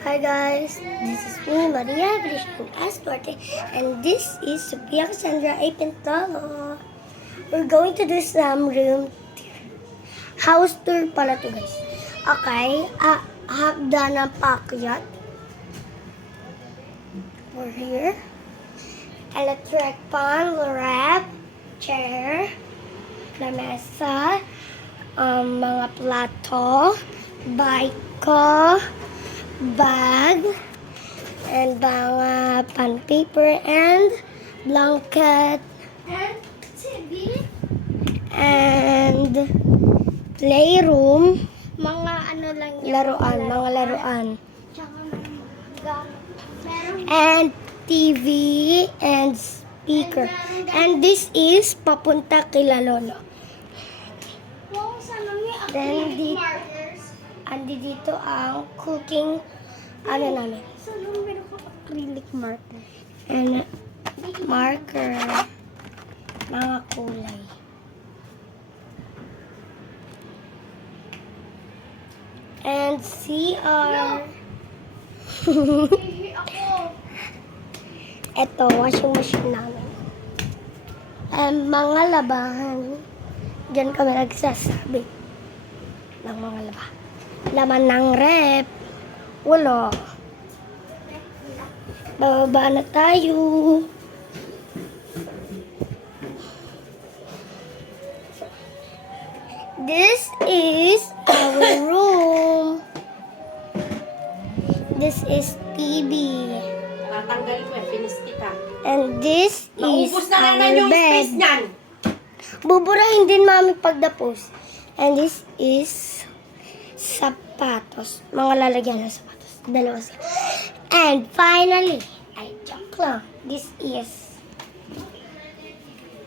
Hi guys, this is me, Maria Brishan Astorte, and this is Sophia Cassandra A. Pintalo. We're going to do some house tour pala to guys. Okay, hagda ng pakyat. We're here. Electric pan, wrap, chair, lamesa, mga plato, bike ko, bag, and mga pan paper, and blanket, and TV, and playroom, mga ano lang yung mga laruan. And TV and speaker. And this is papunta kila Lolo. Then dito ang cooking namin. Acrylic marker. And marker, mga kulay. And CR. Ito, washing machine namin. And mga labahan. Diyan kami nagsasabi ng mga labahan. Laman ng rep. Wala. Bababa na tayo. This is our room. This is TV. Tatanggalin ko pinistik ka. And this is Maubos na naman our yung bed. space niyan. Buburahin din mami pagdapos. And this is sapatos. Mga lalagyan ng sapatos. Dalawa sila. And finally, ay joke lang. This is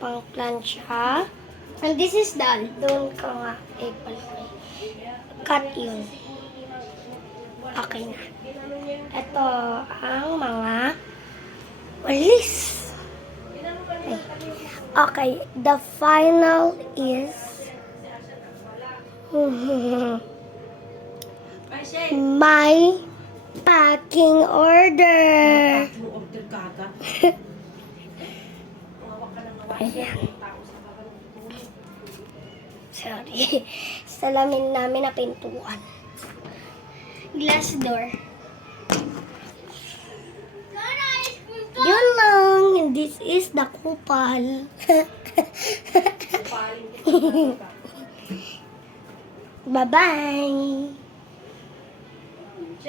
pang plancha. And this is done. Doon ka nga. Palagay. Cut yun. Okay na. Ito ang mga walis. Okay, the final is my packing order. Order gaga. Ayan. Sorry. Salamin namin na pintuan. Glass door. Yun lang. And this is the kupal. Bye-bye.